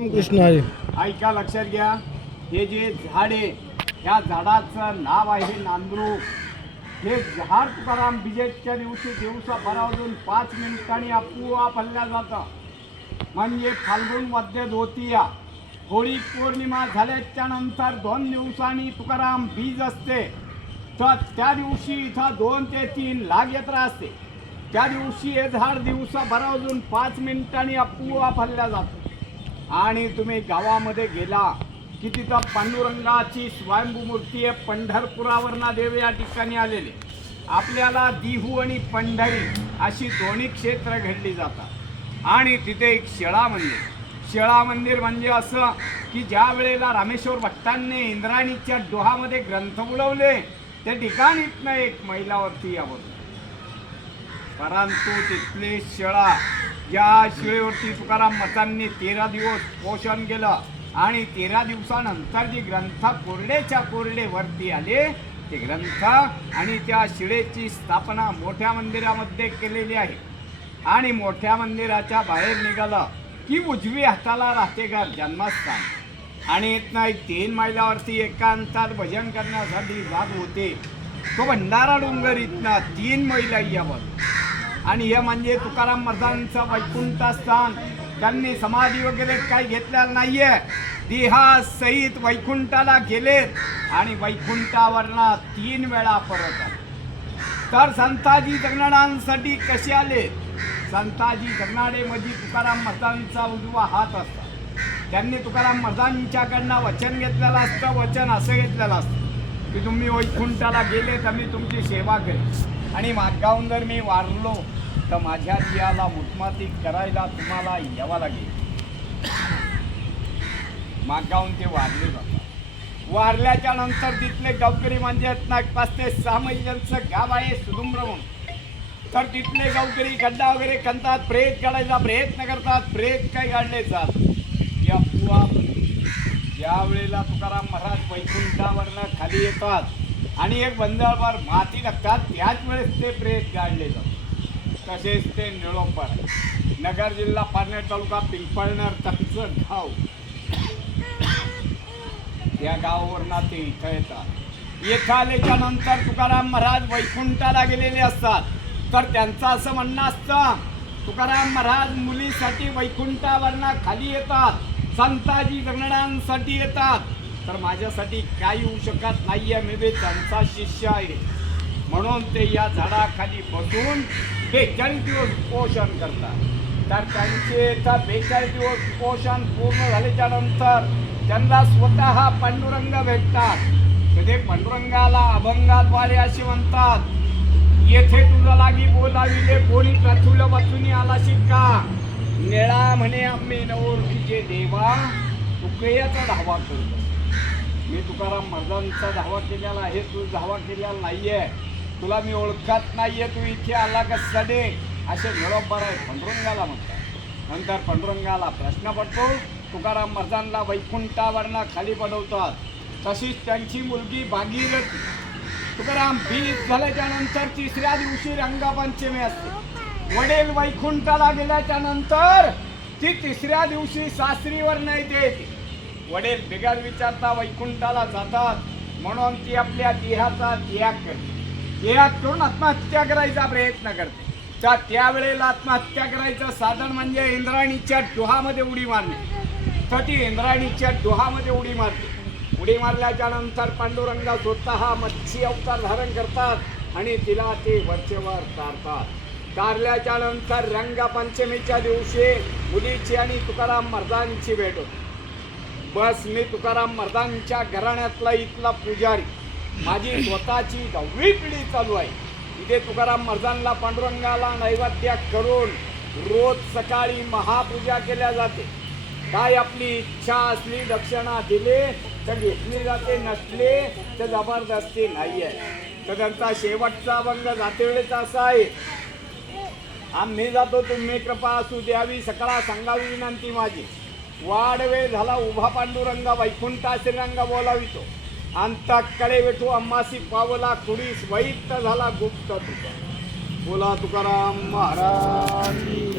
कृष्ण आहे. ऐका लक्षात घ्या. हे जे झाड आहे झाडाचं नाव आहे नांद्रूक हे झाड तुकाराम बिजेच्या दिवशी दिवसा भरावून पाच मिनिटांनी आपोआप हल्ल्या जातं. म्हणजे फाल्गुन मध्य धोतिया. होळी पौर्णिमा झाल्याच्यानंतर दोन दिवसांनी तुकाराम बीज असते. तर त्या दिवशी इथं दोन ते तीन लाग यात्रा असते. त्या दिवशी हे झाड दिवसा भरावून पाच मिनिटांनी आपोआप हल्ल्या जातं. आणि तुम्ही गावामध्ये गेला की तिथं पांडुरंगाची स्वयंभूमूर्ती आहे पंढरपुरावरना देव या ठिकाणी आलेले. आपल्याला दिहू आणि पंढरी अशी दोन्ही क्षेत्र घडली जातात. आणि तिथे एक शेळा मंदिर. शेळा मंदिर म्हणजे असं की ज्या वेळेला रामेश्वर भट्टांनी इंद्राणीच्या डोहामध्ये ग्रंथ बुडवले त्या ठिकाणीतनं एक महिलावरती यावं परंतु तिथले शिळा या शिळेवरती तुकाराम मतांनी तेरा दिवस पोषण केलं आणि तेरा दिवसानंतर जे ग्रंथ कोरडेच्या कोरडेवरती आले ते ग्रंथ आणि त्या शिळेची स्थापना मोठ्या मंदिरामध्ये केलेली आहे. आणि मोठ्या मंदिराच्या बाहेर निघालं की उजवी हाताला राहते का जन्मस्थान. आणि इथनं एक तीन मैलावरती एकांतात भजन करण्यासाठी जात होते. तो भंडारा डोंगर इथनं तीन मैला यावर आणि हे म्हणजे तुकाराम महाराजांचं वैकुंठ स्थान. त्यांनी समाधी वगैरे काही घेतलेलं नाहीये. देहासहित वैकुंठाला गेलेत आणि वैकुंठावरना तीन वेळा परत आले. तर संताजी जगनाडांसाठी कसे आले? संताजी जगनाडे मध्ये तुकाराम महाराजांचा उजवा हात असतो. त्यांनी तुकाराम महाराजांच्याकडनं वचन घेतलेलं असतं वचन असं घेतलेलं असतं. की तुम्ही वैकुंठाला गेले तर मी तुमची सेवा करेन आणि मागाहून जर मी वारलो तर माझ्या दियाला मुठमाती करायला तुम्हाला यावं लागेल. मागाहून ते वारले जातात. वारल्याच्या नंतर तिथले गावकरी म्हणजे आहेत पाच ते सहा महिन्यांचं गाव आहे सुदुम्र म्हणून. तर तिथले गावकरी खड्डा वगैरे खणतात प्रेत काढायचा प्रयत्न करतात प्रेत काही काढले जात या पुवा ज्या वेळेला तुकाराम महाराज वैकुंठावरनं खाली येतात आणि एक बंदळवर माती टाकतात त्याच वेळेस ते प्रेत गाडले जातात. तसेच ते निळोपर. नगर जिल्हा पारनेर तालुका पिंपळणर त्यांचं गाव. त्या गावावरना ते इथं येतात. इथं आल्याच्यानंतर तुकाराम महाराज वैकुंठाला गेलेले असतात. तर त्यांचं असं म्हणणं असतं तुकाराम महाराज मुलीसाठी वैकुंठावरना खाली येतात संताजी जगणांसाठी येतात. तर माझ्यासाठी काही होऊ शकत नाहीये मी बी त्यांचा शिष्य आहे. म्हणून ते या झाडाखाली बसून बेचाळीस दिवस पोषण करतात. तर त्यांचे तर बेचाळीस दिवस पोषण पूर्ण झाल्याच्यानंतर त्यांना स्वतः पांडुरंग भेटतात. तर ते पांडुरंगाला अभंगाद्वारे असे म्हणतात येथे तुझा लागी बोलाविले कोणी प्रथुल वाचून आला शिक्का. निळा म्हणे आम्ही नवोर्तीचे देवा तुकयाचा धावा करतो. मी तुकाराम महाराजांचा धावा केलेला आहे तू धावा केलेला नाही आहे तुला मी ओळखत आहे तू इथे आला का सडे असे निरोबर आहे पंडुरंगाला म्हणतात. नंतर पंडुरंगाला प्रश्न पडतो तुकाराम महाराजांना वैकुंठावरनं खाली पडवतात. तशीच त्यांची मुलगी भागीरथी तुकाराम बीज झाल्याच्यानंतर तिसऱ्या दिवशी रंगपंचमी असते. वडील वैकुंठाला गेल्याच्यानंतर ती तिसऱ्या दिवशी सासरीवर नाही येते वडील बिगर विचारता वैकुंठाला जातात. म्हणून ती आपल्या देहाचा त्याग करते. देहात करून आत्महत्या करायचा प्रयत्न करते. त्या त्यावेळेला आत्महत्या करायचं साधन म्हणजे इंद्राणीच्या डोहामध्ये उडी मारणे. तर ती इंद्राणीच्या डोहामध्ये उडी मारते. उडी मारल्याच्या नंतर पांडुरंग स्वतः मच्छी अवतार धारण करतात आणि तिला ते वरचेवर तारतात. तारल्याच्या नंतर रंगपंचमीच्या दिवशी मुलीची आणि तुकाराम मर्दांची भेट होते. बस मी तुकाराम मर्दांच्या घराण्यातला इथला पुजारी. माझी स्वतःची दहावी पिढी चालू आहे. इथे तुकाराम मर्दांना पांडुरंगाला नैवेद्य करून रोज सकाळी महापूजा केल्या जाते. काय आपली इच्छा असली दक्षिणा दिले तर घेतली जाते नसले तर जबरदस्ती नाही आहे. तर त्यांचा शेवटचा अभंग जातेवेळेचा असा आहे. आम्ही जातो तुम्ही कृपा असू द्यावी सकाळ सांगावी विनंती माझी. वाडवे झाला उभा पांडुरंग वैकुंठा श्रीरंग बोलावितो. अंतकडे वेठू अम्मासी पावला कुडीस वैत्त झाला गुप्त तुका. बोला तुकाराम महाराज.